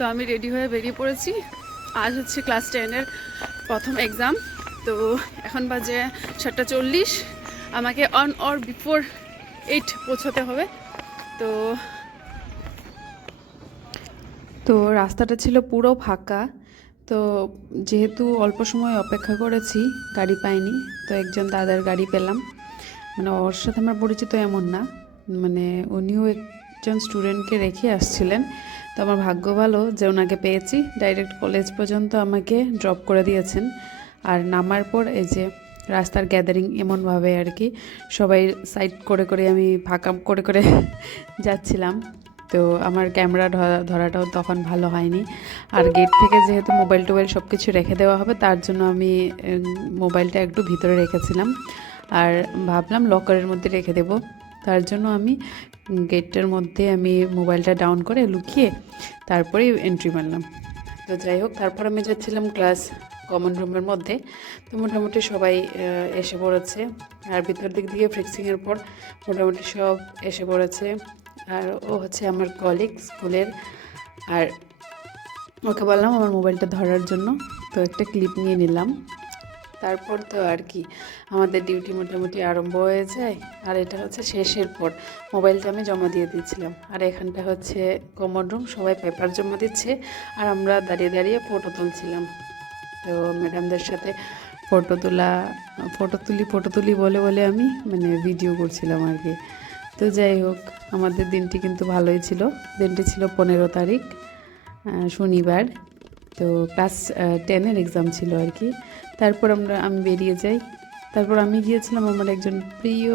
তো আমি রেডি হয়ে বেরিয়ে পড়েছি। আজ হচ্ছে ক্লাস 10-এর প্রথম এক্সাম। তো এখন বাজে 7:40। আমাকে অন অর বিফোর 8 পৌঁছতে হবে। তো তো রাস্তাটা ছিল পুরো ফাঁকা। তো যেহেতু অল্প সময় অপেক্ষা করেছি, গাড়ি পাইনি, তো একজন দাদার গাড়ি পেলাম। মানে ওর সাথে আমার পরিচিত এমন না, মানে উনিও একজন স্টুডেন্টকে রেখে আসছিলেন। তো আমার ভাগ্য ভালো যে ওনাকে পেয়েছি। ডাইরেক্ট কলেজ পর্যন্ত আমাকে ড্রপ করে দিয়েছেন। আর নামার পর এই যে রাস্তার গ্যাদারিং এমনভাবে আর কি, সবাই সাইড করে করে আমি ফাঁকা করে করে যাচ্ছিলাম। তো আমার ক্যামেরা ধরাটাও তখন ভালো হয়নি। আর গেট থেকে যেহেতু মোবাইল টোবাইল সব কিছু রেখে দেওয়া হবে, তার জন্য আমি মোবাইলটা একটু ভিতরে রেখেছিলাম। আর ভাবলাম লকারের মধ্যে রেখে দেব, তার জন্য আমি গেটটার মধ্যে আমি মোবাইলটা ডাউন করে লুকিয়ে তারপরে এন্ট্রি মারলাম। তো যাই হোক, তারপর আমি যাচ্ছিলাম ক্লাস কমন রুমের মধ্যে। তো মোটামুটি সবাই এসে পড়েছে। আর ভিতর দিক দিয়ে ফিক্সিংয়ের পর মোটামুটি সব এসে পড়েছে। আর ও হচ্ছে আমার কলিগ স্কুলের। আর ওকে বললাম আমার মোবাইলটা ধরার জন্য, তো একটা ক্লিপ নিয়ে নিলাম। তারপর তো আর কি আমাদের ডিউটি মোটামুটি আরম্ভ হয়ে যায়। আর এটা হচ্ছে শেষের পর মোবাইলটা আমি জমা দিয়ে দিয়েছিলাম। আর এখানটা হচ্ছে কমন রুম, সবাই পেপার জমা দিচ্ছে আর আমরা দাঁড়িয়ে দাঁড়িয়ে ফটো তুলছিলাম। তো ম্যাডামদের সাথে ফটো তুলি বলে বলে আমি মানে ভিডিও করছিলাম আর কি। তো যাই হোক, আমাদের দিনটি কিন্তু ভালোই ছিল। দিনটি ছিল 15 তারিখ, শনিবার। তো ক্লাস 10-এর এক্সাম ছিল আর কি। তারপর আমি বেরিয়ে যাই। তারপর আমি গিয়েছিলাম আমার একজন প্রিয়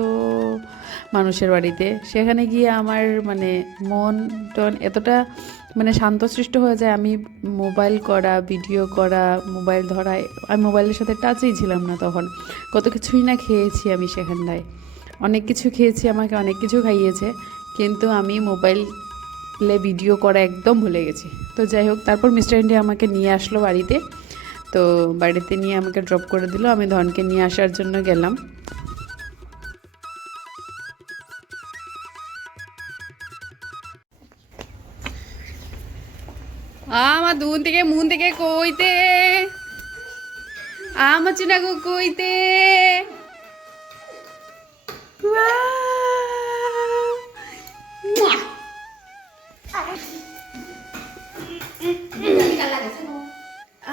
মানুষের বাড়িতে। সেখানে গিয়ে আমার মানে মন টন এতটা মানে শান্তশিষ্ট হয়ে যায়। আমি মোবাইল করা, ভিডিও করা, মোবাইল ধরা, আমি মোবাইলের সাথে টাচেই ছিলাম না তখন। কত কিছুই না খেয়েছি আমি সেখানটায়, অনেক কিছু খেয়েছি, আমাকে অনেক কিছু খাইয়েছে, কিন্তু আমি মোবাইলে ভিডিও করা একদম ভুলে গেছি। তো যাই হোক, তারপর মিস্টার ইন্ডিয়া আমাকে নিয়ে আসলো বাড়িতে। তো বাড়িতে নিয়ে আমাকে ড্রপ করে দিল। আমি ধনকে নিয়ে আসার জন্য গেলাম। আমার দুন থেকে মুন থেকে কইতে আমার চিনাগো কইতে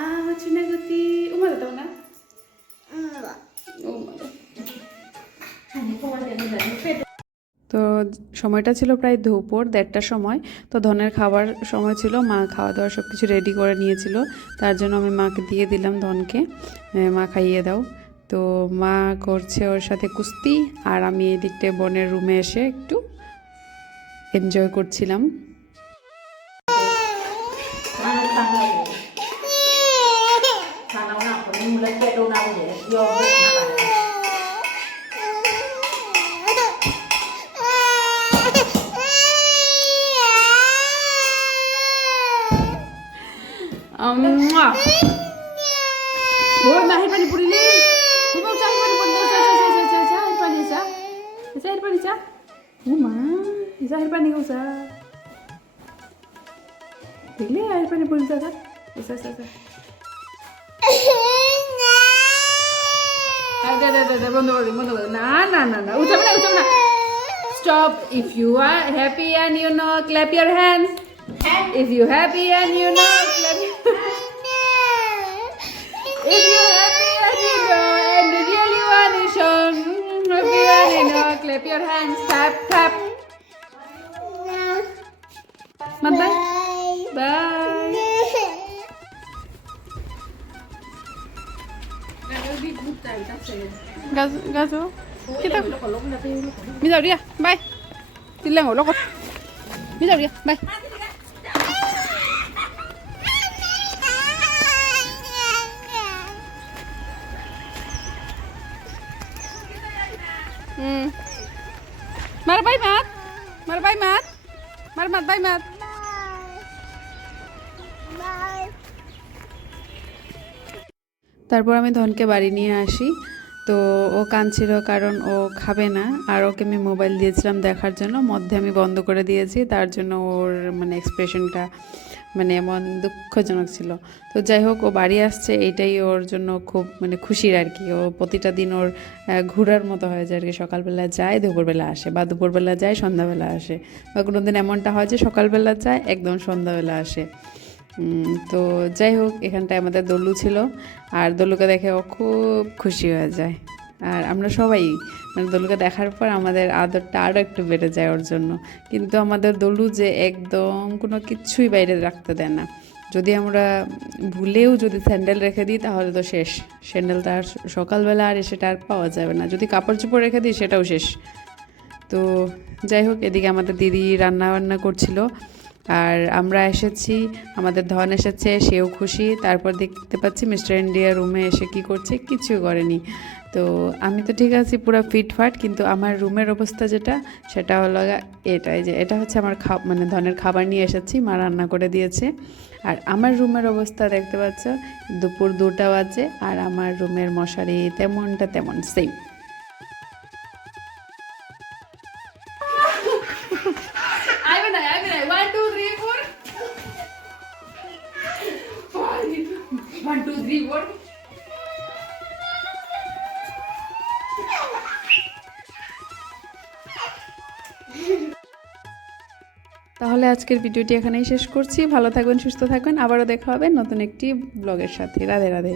আমার চিনাগতি উমার দাও না। তো সময়টা ছিল প্রায় দুপুর 1:30টার সময়। তো ধনের খাবার সময় ছিল, মা খাওয়া দাওয়া সব কিছু রেডি করে নিয়েছিল। তার জন্য আমি মাকে দিয়ে দিলাম ধনকে, মা খাইয়ে দাও। তো মা করছে ওর সাথে কুস্তি, আর আমি এই দিকটায় বোনের রুমে এসে একটু এনজয় করছিলাম। Mahir pani purili. Kuma cahir pani purili. Cahir pani sa. Cahir pani sa. Uma, cahir pani ko sa. Dile cahir pani purili sa. Sa. Ada. Bondo. Na. Ucap na. Stop. If you are happy and you know, clap your hands. If you happy and you know, clap your hands. If you happy and you know and you really want to show happy and you know, clap your hands, clap. Bye. Gazo. Kita. Bây giờ đi à? Bye. Đi lên ngồi lóc con. Bây giờ đi à? Bye. Mar bay mat. Mar bay mat. তারপর আমি ধনকে বাড়ি নিয়ে আসি। তো ও কাঁদছিল কারণ ও খাবে না, আর ওকে আমি মোবাইল দিয়েছিলাম দেখার জন্য, মধ্যে আমি বন্ধ করে দিয়েছি, তার জন্য ওর মানে এক্সপ্রেশনটা মানে এমন দুঃখজনক ছিল। তো যাই হোক, ও বাড়ি আসছে, এইটাই ওর জন্য খুব মানে খুশির আর কি। ও প্রতিটা দিন ওর ঘোরার মতো হয়ে যায় আর কি। সকালবেলা যায়, দুপুরবেলা আসে, বা দুপুরবেলা যায়, সন্ধ্যাবেলা আসে, বা কোনো দিন এমনটা হয় যে সকালবেলা যায়, একদম সন্ধ্যাবেলা আসে। তো যাই হোক, এখানটায় আমাদের দোলু ছিল, আর দোলুকে দেখে ও খুব খুশি হয়ে যায়। আর আমরা সবাই মানে দোলুকে দেখার পর আমাদের আদরটা আরও একটু বেড়ে যায় ওর জন্য। কিন্তু আমাদের দোলু যে একদম কোনো কিছুই বাইরে রাখতে দেয় না। যদি আমরা ভুলেও যদি স্যান্ডেল রেখে দিই তাহলে তো শেষ। স্যান্ডেলটা আর সকালবেলা আর সেটা আর পাওয়া যাবে না। যদি কাপড় চোপড় রেখে দিই সেটাও শেষ। তো যাই হোক, এদিকে আমাদের দিদি রান্না বান্না করছিল, আর আমরা এসেছি, আমাদের ধন এসেছে, সেও খুশি। তারপর দেখতে পাচ্ছি মিস্টার ইন্ডিয়া রুমে এসে কি করছে, কিছু করেনি। তো আমি তো ঠিক আছি পুরো ফিটফাট, কিন্তু আমার রুমের অবস্থা যেটা, সেটা হলো এটাই, যে এটা হচ্ছে আমার মানে ধনের খাবার নিয়ে এসেছি, মা রান্না করে দিয়েছে। আর আমার রুমের অবস্থা দেখতে পাচ্ছ, দুপুর 2টা বাজে, আর আমার রুমের মশারি তেমনটা তেমন same. One, two, three, four. One, two, three, four. তাহলে আজকের ভিডিওটি এখানেই শেষ করছি। ভালো থাকবেন, সুস্থ থাকবেন, আবারও দেখা হবে নতুন একটি ব্লগের সাথে। রাধে রাধে।